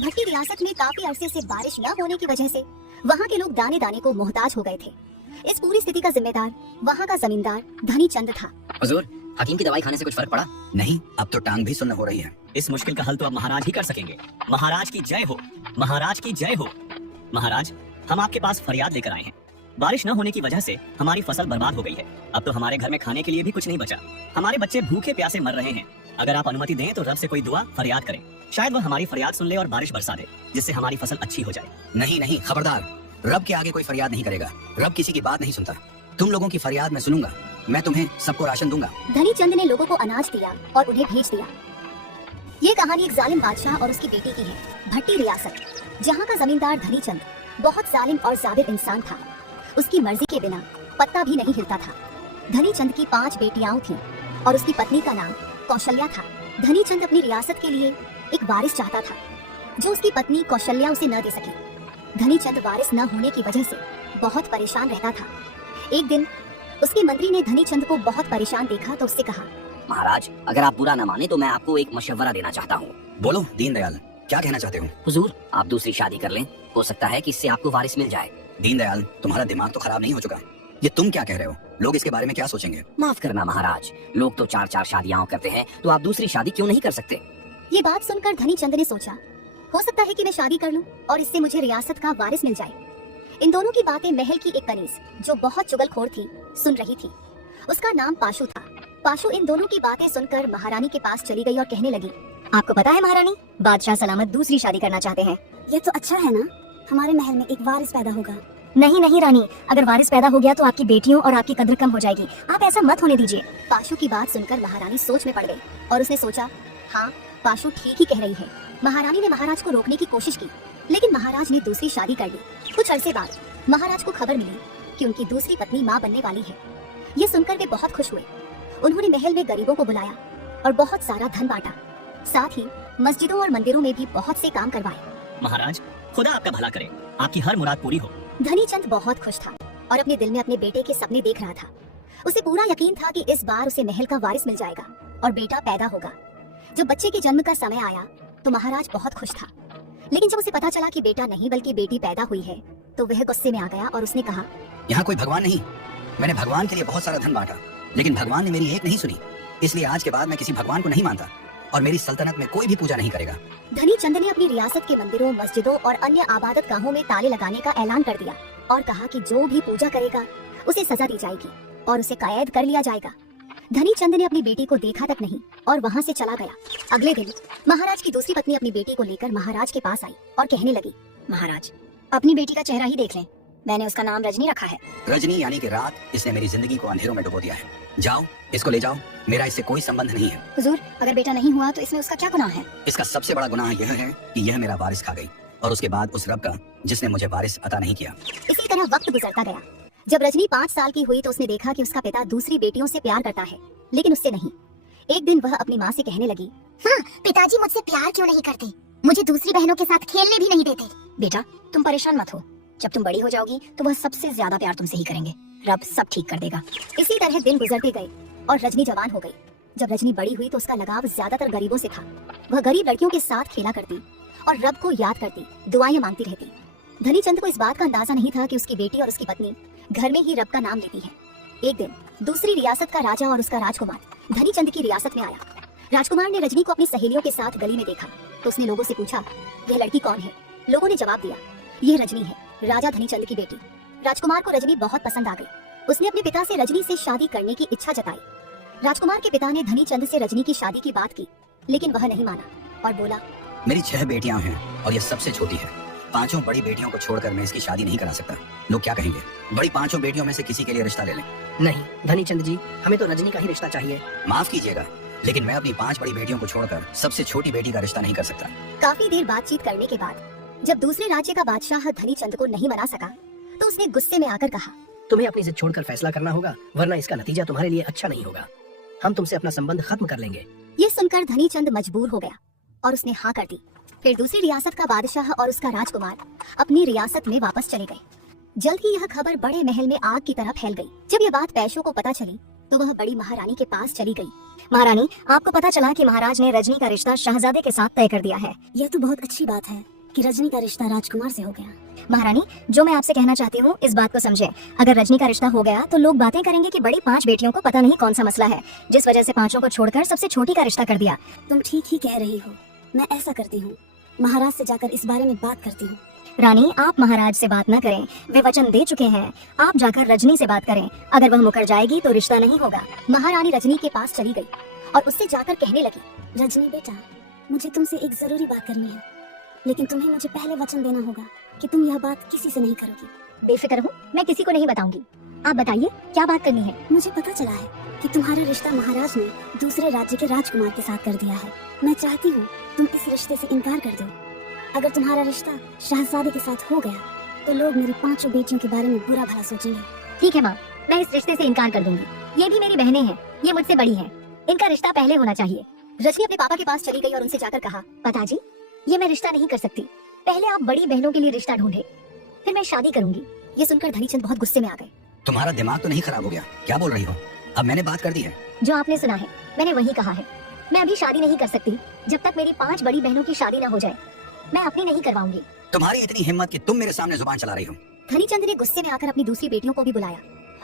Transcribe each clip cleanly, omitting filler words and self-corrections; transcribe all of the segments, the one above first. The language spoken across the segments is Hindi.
भट्टी रियासत में काफी अरसे से बारिश न होने की वजह से वहाँ के लोग दाने दाने को मोहताज हो गए थे। इस पूरी स्थिति का जिम्मेदार वहाँ का जमींदार धनी चंद था। हुजूर, हकीम की दवाई खाने से कुछ फर्क पड़ा? नहीं, अब तो टांग भी सुन्न हो रही है। इस मुश्किल का हल तो अब महाराज ही कर सकेंगे। महाराज की जय हो, महाराज की जय हो। महाराज, हम आपके पास फरियाद लेकर आए हैं। बारिश न होने की वजह से हमारी फसल बर्बाद हो गई है। अब तो हमारे घर में खाने के लिए भी कुछ नहीं बचा। हमारे बच्चे भूखे प्यासे मर रहे हैं। अगर आप अनुमति दें तो रब से कोई दुआ फरियाद करें। शायद वह हमारी फरियाद सुन ले और बारिश बरसा दे, जिससे हमारी फसल अच्छी हो जाए। नहीं नहीं, खबरदार, रब के आगे कोई फरियाद नहीं करेगा। रब किसी की बात नहीं सुनता। तुम लोगों की फरियाद मैं सुनूंगा। मैं तुम्हें सबको राशन दूंगा। धनी चंद ने लोगों को अनाज दिया और उन्हें भेज दिया। ये कहानी एक जालिम बादशाह और उसकी बेटी की है। भट्टी रियासत, जहाँ का जमींदार धनी चंद बहुत जालिम और जाबिर इंसान था। उसकी मर्जी के बिना पत्ता भी नहीं हिलता था। धनी चंद की 5 बेटियां थीं और उसकी पत्नी का नाम कौशल्या था। धनी चंद अपनी रियासत के लिए एक वारिस चाहता था, जो उसकी पत्नी कौशल्या उसे न दे सकी। धनी चंद वारिस न होने की वजह से बहुत परेशान रहता था। एक दिन उसके मंत्री ने धनी चंद को बहुत परेशान देखा तो उससे कहा, महाराज, अगर आप बुरा न माने तो मैं आपको एक मशवरा देना चाहता हूँ। बोलो दीनदयाल, क्या कहना चाहते हो? हुजूर, आप दूसरी शादी कर लें। हो सकता है कि इससे आपको वारिस मिल जाए। दीनदयाल, तुम्हारा दिमाग तो खराब नहीं हो चुका? ये तुम क्या कह रहे हो? लोग इसके बारे में क्या सोचेंगे? माफ करना महाराज, लोग तो 4-4 शादियां करते हैं, तो आप दूसरी शादी क्यों नहीं कर सकते? ये बात सुनकर धनी चंद ने सोचा, हो सकता है कि मैं शादी कर लूं और इससे मुझे रियासत का वारिस मिल जाए। इन दोनों की बातें महल की एक कनीज, जो बहुत चुगलखोर थी, सुन रही थी। उसका नाम पाशु था। पाशु इन दोनों की बातें सुनकर महारानी के पास चली गई और कहने लगी, आपको पता है महारानी, बादशाह सलामत दूसरी शादी करना चाहते हैं। ये तो अच्छा है ना, हमारे महल में एक वारिस पैदा होगा। नहीं नहीं रानी, अगर वारिस पैदा हो गया तो आपकी बेटियों और आपकी कद्र कम हो जाएगी। आप ऐसा मत होने दीजिए। पाशु की बात सुनकर महारानी सोच में पड़ गई और उसने सोचा, हाँ, पाशु ठीक ही कह रही है। महारानी ने महाराज को रोकने की कोशिश की, लेकिन महाराज ने दूसरी शादी कर ली। कुछ अरसे बाद महाराज को खबर मिली कि उनकी दूसरी पत्नी माँ बनने वाली है। ये सुनकर वे बहुत खुश हुए। उन्होंने महल में गरीबों को बुलाया और बहुत सारा धन बांटा। साथ ही मस्जिदों और मंदिरों में भी बहुत से काम करवाए। महाराज, खुदा आपका भला करे, आपकी हर मुराद पूरी हो। धनी चंद बहुत खुश था और अपने दिल में अपने बेटे के सपने देख रहा था। उसे पूरा यकीन था कि इस बार उसे महल का वारिस मिल जाएगा और बेटा पैदा होगा। जब बच्चे के जन्म का समय आया तो महाराज बहुत खुश था, लेकिन जब उसे पता चला कि बेटा नहीं बल्कि बेटी पैदा हुई है तो वह गुस्से में आ गया और उसने कहा, यहाँ कोई भगवान नहीं। मैंने भगवान के लिए बहुत सारा धन बांटा, लेकिन भगवान ने मेरी एक नहीं सुनी। इसलिए आज के बाद मैं किसी भगवान को नहीं मानता और मेरी सल्तनत में कोई भी पूजा नहीं करेगा। धनी चंद ने अपनी रियासत के मंदिरों, मस्जिदों और अन्य आबादत गाहों में ताले लगाने का ऐलान कर दिया और कहा कि जो भी पूजा करेगा उसे सजा दी जाएगी और उसे कैद कर लिया जाएगा। धनी चंद ने अपनी बेटी को देखा तक नहीं और वहाँ से चला गया। अगले दिन महाराज की दूसरी पत्नी अपनी बेटी को लेकर महाराज के पास आई और कहने लगी, महाराज, अपनी बेटी का चेहरा ही देख लें। मैंने उसका नाम रजनी रखा है। रजनी यानी कि रात। इसने मेरी जिंदगी को अंधेरों में डुबो दिया है। जाओ, इसको ले जाओ। मेरा इससे कोई संबंध नहीं है। हुजूर, अगर बेटा नहीं हुआ तो इसमें उसका क्या गुनाह है? इसका सबसे बड़ा गुनाह यह है कि यह मेरा वारिस खा गई और उसके बाद उस रब का जिसने मुझे वारिस अता नहीं किया। इसी तरह वक्त गुजरता गया। जब रजनी 5 साल की हुई तो उसने देखा कि उसका पिता दूसरी बेटियों से प्यार करता है, लेकिन उससे नहीं। एक दिन वह अपनी माँ से कहने लगी, हाँ, पिताजी मुझसे प्यार क्यों नहीं करते? मुझे दूसरी बहनों के साथ खेलने भी नहीं देते। बेटा, तुम परेशान मत हो। जब तुम बड़ी हो जाओगी तो वह सबसे ज्यादा प्यार तुमसे ही करेंगे। रब सब ठीक कर देगा। इसी तरह दिन गुजरते गए और रजनी जवान हो गई। जब रजनी बड़ी हुई तो उसका लगाव ज्यादातर गरीबों से था। वह गरीब लड़कियों के साथ खेला करती और रब को याद करती, दुआएं मांगती रहती। धनी चंद को इस बात का अंदाजा नहीं था कि उसकी बेटी और उसकी पत्नी घर में ही रब का नाम लेती है। एक दिन दूसरी रियासत का राजा और उसका राजकुमार धनी चंद की रियासत में आया। राजकुमार ने रजनी को अपनी सहेलियों के साथ गली में देखा तो उसने लोगों से पूछा, यह लड़की कौन है? लोगों ने जवाब दिया, यह रजनी है, राजा धनी चंद की बेटी। राजकुमार को रजनी बहुत पसंद आ गई। उसने अपने पिता से रजनी से शादी करने की इच्छा जताई। राजकुमार के पिता ने धनी चंद से रजनी की शादी की बात की, लेकिन वह नहीं माना और बोला, मेरी 6 बेटियां हैं और ये सबसे छोटी है। 5 बड़ी बेटियों को छोड़कर मैं इसकी शादी नहीं करा सकता। लोग क्या कहेंगे? बड़ी 5 बेटियों में से किसी के लिए रिश्ता ले लें। नहीं धनी चंद जी, हमें तो रजनी का ही रिश्ता चाहिए। माफ कीजिएगा, लेकिन मैं अपनी 5 बड़ी बेटियों को छोड़कर सबसे छोटी बेटी का रिश्ता नहीं कर सकता। काफी देर बातचीत करने के बाद जब दूसरे राज्य का बादशाह धनी चंद को नहीं मना सका तो उसने गुस्से में आकर कहा, तुम्हें अपनी जिद छोड़कर फैसला करना होगा, वरना इसका नतीजा तुम्हारे लिए अच्छा नहीं होगा। हम तुमसे अपना संबंध खत्म कर लेंगे। ये सुनकर धनी चंद मजबूर हो गया और उसने हाँ कर दी। फिर दूसरी रियासत का बादशाह और उसका राजकुमार अपनी रियासत में वापस चले गए। जल्द ही यह खबर बड़े महल में आग की तरह फैल गई। जब यह बात पैशों को पता चली तो वह बड़ी महारानी के पास चली गई। महारानी, आपको पता चला कि महाराज ने रजनी का रिश्ता शहजादे के साथ तय कर दिया है। यह तो बहुत अच्छी बात है कि रजनी का रिश्ता राजकुमार से हो गया। महारानी, जो मैं आपसे कहना चाहती हूँ इस बात को समझे। अगर रजनी का रिश्ता हो गया तो लोग बातें करेंगे कि बड़ी 5 बेटियों को पता नहीं कौन सा मसला है, जिस वजह से 5 को छोड़कर सबसे छोटी का रिश्ता कर दिया। तुम ठीक ही कह रही हो, मैं ऐसा करती हूँ, महाराज से जाकर इस बारे में बात करती हूँ। रानी, आप महाराज से बात न करें, वे वचन दे चुके हैं। आप जाकर रजनी से बात करें, अगर वह मुकर जाएगी तो रिश्ता नहीं होगा। महारानी रजनी के पास चली गई और उससे जाकर कहने लगी, रजनी बेटा, मुझे तुमसे एक जरूरी बात करनी है, लेकिन तुम्हें मुझे पहले वचन देना होगा कि तुम यह बात किसी से नहीं करोगी। बेफिक्र हो, मैं किसी को नहीं बताऊंगी। आप बताइए क्या बात करनी है। मुझे पता चला है कि तुम्हारा रिश्ता महाराज ने दूसरे राज्य के राजकुमार के साथ कर दिया है। मैं चाहती हूँ तुम इस रिश्ते से इनकार कर दो। अगर तुम्हारा रिश्ता शहजादे के साथ हो गया तो लोग मेरी 5 बेटियों के बारे में बुरा भला सोचेंगे। ठीक है माँ, मैं इस रिश्ते से इनकार कर दूंगी। ये भी मेरी बहनें हैं, ये मुझसे बड़ी हैं, इनका रिश्ता पहले होना चाहिए। रजनी अपने पापा के पास चली गई और उनसे जाकर कहा, पिताजी, ये मैं रिश्ता नहीं कर सकती। पहले आप बड़ी बहनों के लिए रिश्ता ढूंढे, फिर मैं शादी करूंगी। ये सुनकर धनीचंद बहुत गुस्से में आ गए। तुम्हारा दिमाग तो नहीं खराब हो गया? क्या बोल रही हो? अब मैंने बात कर दी है। जो आपने सुना है मैंने वही कहा है। मैं अभी शादी नहीं कर सकती जब तक मेरी 5 बड़ी बहनों की शादी न हो जाए। मैं अपनी नहीं करवाऊंगी। तुम्हारी इतनी हिम्मत कि तुम मेरे सामने जुबान चला रही हो। धनीचंद ने गुस्से में आकर अपनी दूसरी बेटियों को भी बुलाया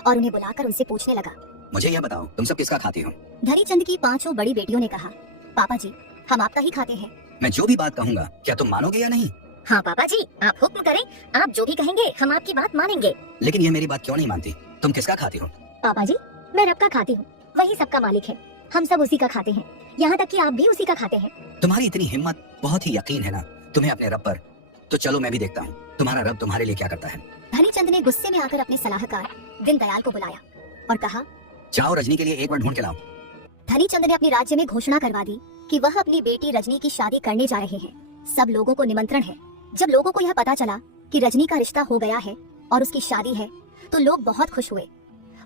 और उन्हें बुलाकर उनसे पूछने लगा, मुझे यह बताओ, तुम सब किसका खाती हो? धनीचंद की 5 बड़ी बेटियों ने कहा, पापा जी, हम आपका ही खाते हैं। मैं जो भी बात कहूँगा क्या तुम मानोगे या नहीं? हाँ पापा जी, आप हुक्म करें, आप जो भी कहेंगे हम आपकी बात मानेंगे। लेकिन ये मेरी बात क्यों नहीं मानती? तुम किसका खाती हो? पापा जी, मैं रब का खाती हूँ, वही सबका मालिक है। हम सब उसी का खाते हैं, यहाँ तक कि आप भी उसी का खाते हैं। तुम्हारी इतनी हिम्मत, बहुत ही यकीन है ना तुम्हें अपने रब पर। तो चलो मैं भी देखता हूँ तुम्हारा रब तुम्हारे लिए क्या करता है। धनीचंद ने गुस्से में आकर अपने सलाहकार दीनदयाल को बुलाया और कहा, जाओ रजनी के लिए एक बार ढूंढ के लाओ। धनीचंद ने अपने राज्य में घोषणा करवा दी कि वह अपनी बेटी रजनी की शादी करने जा रहे हैं। सब लोगों को निमंत्रण है। जब लोगों को यह पता चला कि रजनी का रिश्ता हो गया है और उसकी शादी है तो लोग बहुत खुश हुए।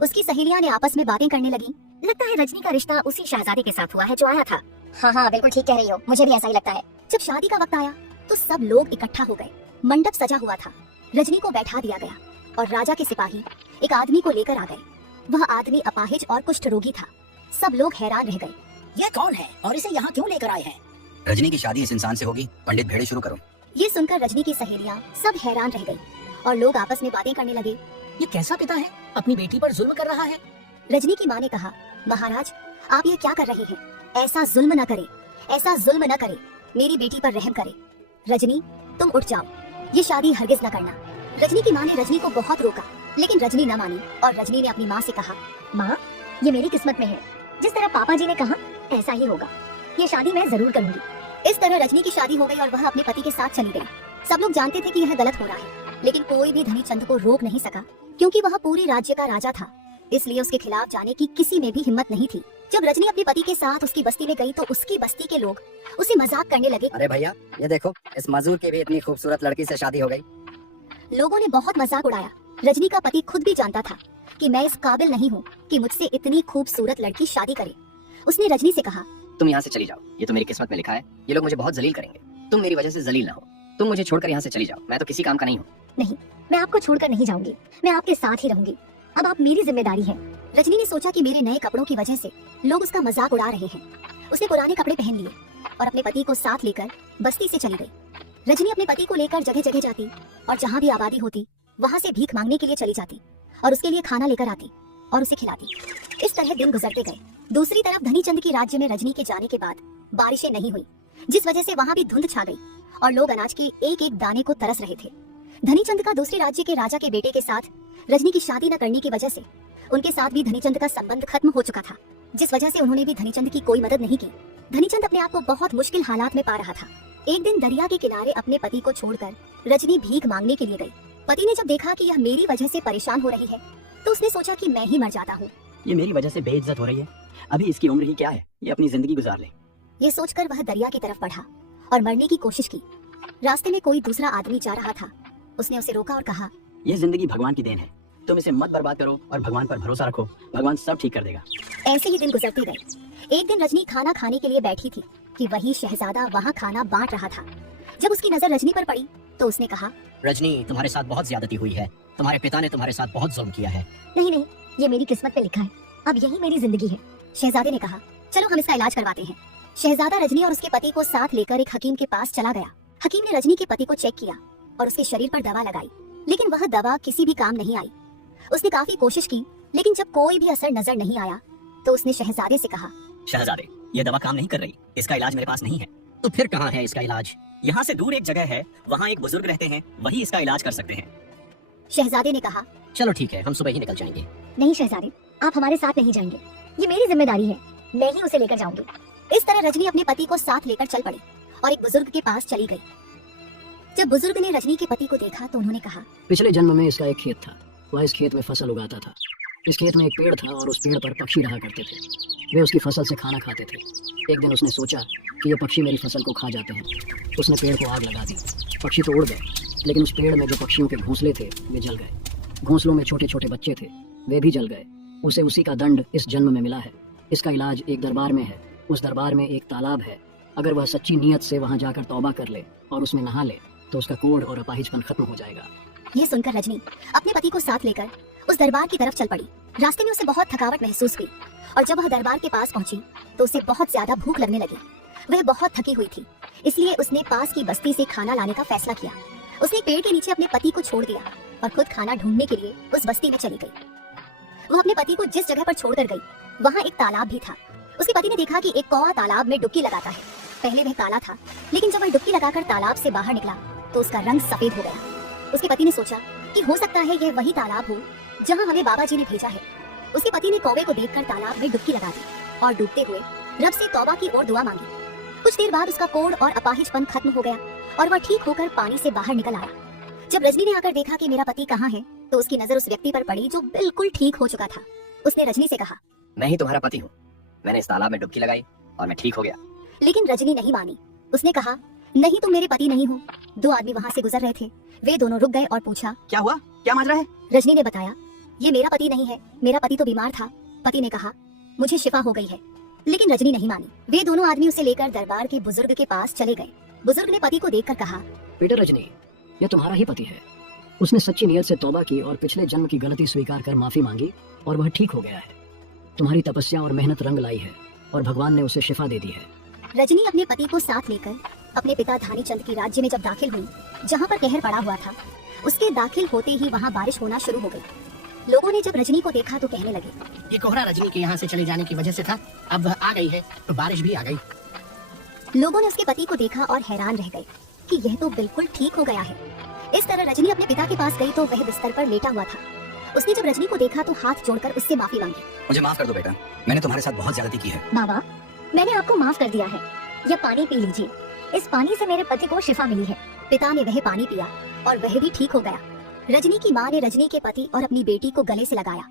उसकी सहेलियां ने आपस में बातें करने लगी, लगता है रजनी का रिश्ता उसी शहजादे के साथ हुआ है जो आया था। हाँ हाँ, बिल्कुल ठीक कह रही हो, मुझे भी ऐसा ही लगता है। जब शादी का वक्त आया तो सब लोग इकट्ठा हो गए। मंडप सजा हुआ था, रजनी को बैठा दिया गया और राजा के सिपाही एक आदमी को लेकर आ गए। वह आदमी अपाहिज और कुष्ठ रोगी था। सब लोग हैरान रह गए, ये कौन है और इसे यहाँ क्यों लेकर आए हैं? रजनी की शादी इस इंसान से होगी। पंडित भेड़े शुरू करो। ये सुनकर रजनी की सहेलियां सब हैरान रह गई और लोग आपस में बातें करने लगे। ये कैसा पिता है, अपनी बेटी पर जुल्म कर रहा है? रजनी की माँ ने कहा, महाराज आप ये क्या कर रहे हैं? ऐसा जुल्म न करे, ऐसा जुल्म न करे, मेरी बेटी पर रहम करे। रजनी तुम उठ जाओ, ये शादी हरगिज न करना। रजनी की माँ ने रजनी को बहुत रोका, लेकिन रजनी न मानी और रजनी ने अपनी माँ से कहा, माँ ये मेरी किस्मत में है, जिस तरह पापा जी ने कहा ऐसा ही होगा, ये शादी मैं जरूर करूंगी। इस तरह रजनी की शादी हो गई और वह अपने पति के साथ चली गई। सब लोग जानते थे कि यह गलत हो रहा है, लेकिन कोई भी धनीचंद को रोक नहीं सका, क्योंकि वह पूरे राज्य का राजा था। इसलिए उसके खिलाफ जाने की किसी में भी हिम्मत नहीं थी। जब रजनी अपने पति के साथ उसकी बस्ती में गई तो उसकी बस्ती के लोग उसे मजाक करने लगे। अरे भैया, ये देखो, इस मजदूर की भी इतनी खूबसूरत लड़की से शादी हो गई। लोगों ने बहुत मजाक उड़ाया। रजनी का पति खुद भी जानता था कि मैं इस काबिल नहीं हूँ कि मुझसे इतनी खूबसूरत लड़की शादी करे। उसने रजनी से कहा, तुम यहाँ से चली जाओ, ये तो मेरी किस्मत में लिखा है। ये लोग मुझे बहुत जलील करेंगे, तुम मेरी वजह से जलील ना हो। तुम मुझे छोड़कर यहाँ से चली जाओ, मैं तो किसी काम का नहीं हूँ। नहीं, मैं आपको छोड़कर नहीं जाऊंगी, मैं आपके साथ ही रहूंगी। अब आप मेरी जिम्मेदारी हैं। रजनी ने सोचा कि मेरे नए कपड़ों की वजह से लोग उसका मजाक उड़ा रहे हैं। उसने पुराने कपड़े पहन लिए और अपने पति को साथ लेकर बस्ती से चली गई। रजनी अपने पति को लेकर जगह जगह जाती और जहाँ भी आबादी होती वहाँ से भीख मांगने के लिए चली जाती और उसके लिए खाना लेकर आती और उसे खिलाती। इस तरह दिन गुजरते गए। दूसरी तरफ धनीचंद के राज्य में रजनी के जाने के बाद बारिशें नहीं हुई, जिस वजह से वहाँ भी धुंध छा गई और लोग अनाज के एक एक दाने को तरस रहे थे। धनीचंद का दूसरे राज्य के राजा के बेटे के साथ रजनी की शादी न करने की वजह से उनके साथ भी धनीचंद का संबंध खत्म हो चुका था, जिस वजह से उन्होंने भी धनीचंद की कोई मदद नहीं की। धनीचंद अपने आप को बहुत मुश्किल हालात में पा रहा था। एक दिन दरिया के किनारे अपने पति को छोड़कर रजनी भीख मांगने के लिए गई। पति ने जब देखा कि यह मेरी वजह से परेशान हो रही है तो उसने सोचा कि मैं ही मर जाता हूँ। ये मेरी वजह से बेइज्जत हो रही है, अभी इसकी उम्र ही क्या है, ये अपनी जिंदगी गुजार ले। ये सोचकर वह दरिया की तरफ बढ़ा और मरने की कोशिश की। रास्ते में कोई दूसरा आदमी जा रहा था। उसने उसे रोका और कहा, ये जिंदगी भगवान की देन है, तुम इसे मत बर्बाद करो और भगवान पर भरोसा रखो, भगवान सब ठीक कर देगा। ऐसे ही दिन गुजरते गए। एक दिन रजनी खाना खाने के लिए बैठी थी कि वही शहजादा वहाँ खाना बांट रहा था। जब उसकी नजर रजनी पर पड़ी तो उसने कहा, रजनी, तुम्हारे साथ बहुत ज्यादती हुई है, तुम्हारे पिता ने तुम्हारे साथ बहुत जुल्म किया है। नहीं नहीं, ये मेरी किस्मत में लिखा है, अब यही मेरी जिंदगी है। शहजादे ने कहा, चलो हम इसका इलाज करवाते हैं। शहजादा रजनी और उसके पति को साथ लेकर एक हकीम के पास चला गया। हकीम ने रजनी के पति को चेक किया और उसके शरीर पर दवा लगाई, लेकिन वह दवा किसी भी काम नहीं आई। उसने काफी कोशिश की, लेकिन जब कोई भी असर नजर नहीं आया तो उसने शहजादे से कहा, शहजादे, ये दवा काम नहीं कर रही, इसका इलाज मेरे पास नहीं है। तो फिर कहाँ है इसका इलाज? यहाँ से दूर एक जगह है, वहाँ एक बुजुर्ग रहते हैं, वही इसका इलाज कर सकते हैं। शहजादे ने कहा, चलो ठीक है, हम सुबह ही निकल जाएंगे। नहीं शहजादे, आप हमारे साथ नहीं जाएंगे, ये मेरी जिम्मेदारी है, मैं ही उसे लेकर जाऊंगी। इस तरह रजनी अपने पति को साथ लेकर चल पड़ी और एक बुजुर्ग के पास चली गई। जब बुजुर्ग ने रजनी के पति को देखा तो उन्होंने कहा, पिछले जन्म में इसका एक खेत था, वह इस खेत में फसल उगाता था। इस खेत में एक पेड़ था और उस पेड़ पर पक्षी रहा करते थे। वे उसकी फसल से खाना खाते थे। एक दिन उसने सोचा कि ये पक्षी मेरी फसल को खा जाते हैं। उसने पेड़ को आग लगा दी। पक्षी तो उड़ गए, लेकिन उस पेड़ में जो पक्षियों के घोंसले थे वे जल गए। घोंसलों में छोटे छोटे बच्चे थे, वे भी जल गए। उसे उसी का दंड इस जन्म में मिला है। इसका इलाज एक दरबार में है। उस दरबार में एक तालाब है। अगर वह सच्ची नीयत से वहाँ जाकर तौबा कर ले और उसमें नहा ले तो उसका कोढ़ और अपाहिजपन खत्म हो जाएगा। यह सुनकर रजनी अपने पति को साथ लेकर उस दरबार की तरफ चल पड़ी। रास्ते में उसे बहुत थकावट महसूस हुई और जब वह दरबार के पास पहुंची तो उसे बहुत ज्यादा भूख लगने लगी। वह बहुत थकी हुई थी, इसलिए उसने पास की बस्ती से खाना लाने का फैसला किया। उसने पेड़ के नीचे अपने पति को छोड़ दिया और खुद खाना ढूंढने के लिए उस बस्ती में चली गई। वह अपने पति को जिस जगह पर छोड़कर गई वहाँ एक तालाब भी था। उसके पति ने देखा कि एक कौवा तालाब में डुबकी लगाता है। पहले वह काला था, लेकिन जब वह डुबकी लगाकर तालाब से बाहर निकला तो उसका रंग सफेद हो गया। उसके पति ने सोचा कि हो सकता है यह वही तालाब हो जहाँ हमें बाबा जी ने भेजा है। उसके पति ने कौवे को देखकर तालाब में डुबकी लगा दी और डूबते हुए रब से तौबा की ओर दुआ मांगी। कुछ देर बाद उसका कोढ़ और अपाहिजपन खत्म हो गया और वह ठीक होकर पानी से बाहर निकल आया। जब रजनी ने आकर देखा कि मेरा पति कहाँ है तो उसकी नजर उस व्यक्ति पर पड़ी जो बिल्कुल ठीक हो चुका था। उसने रजनी से कहा, मैं ही तुम्हारा पति हूँ। मैंने इस तालाब में डुबकी लगाई और मैं ठीक हो गया। लेकिन रजनी नहीं मानी। उसने कहा, नहीं तुम मेरे पति नहीं हो। दो आदमी वहाँ से गुजर रहे थे। वे दोनों रुक गए और पूछा, क्या हुआ, क्या माजरा है? रजनी ने बताया, ये मेरा पति नहीं है, मेरा पति तो बीमार था। पति ने कहा, मुझे शिफा हो गई है। लेकिन रजनी नहीं मानी। वे दोनों आदमी उसे लेकर दरबार के बुजुर्ग के पास चले गए। बुजुर्ग ने पति को देखकर कहा, बेटा रजनी, यह तुम्हारा ही पति है। उसने सच्ची नियत से तौबा की और पिछले जन्म की गलती स्वीकार कर माफी मांगी और वह ठीक हो गया है। तुम्हारी तपस्या और मेहनत रंग लाई है और भगवान ने उसे शिफा दे दी है। रजनी अपने पति को साथ लेकर अपने पिता धानी चंद के राज्य में जब दाखिल हुई, जहाँ पर कहर पड़ा हुआ था, उसके दाखिल होते ही वहाँ बारिश होना शुरू हो गई। लोगों ने जब रजनी को देखा तो कहने लगे, ये कोहरा रजनी के यहाँ से चले जाने की वजह से था, अब वह आ गई है तो बारिश भी आ गई। लोगों ने उसके पति को देखा और हैरान रह गए कि यह तो बिल्कुल ठीक हो गया है। इस तरह रजनी अपने पिता के पास गई तो वह बिस्तर पर लेटा हुआ था। उसने जब रजनी को देखा तो हाथ जोड़कर उससे माफी मांगी। मुझे माफ कर दो बेटा, मैंने तुम्हारे साथ बहुत ज्यादती की है। बाबा, मैंने आपको माफ कर दिया है। यह पानी पी लीजिए, इस पानी से मेरे पति को शिफा मिली है। पिता ने वह पानी पिया और वह भी ठीक हो गया। रजनी की माँ ने रजनी के पति और अपनी बेटी को गले से लगाया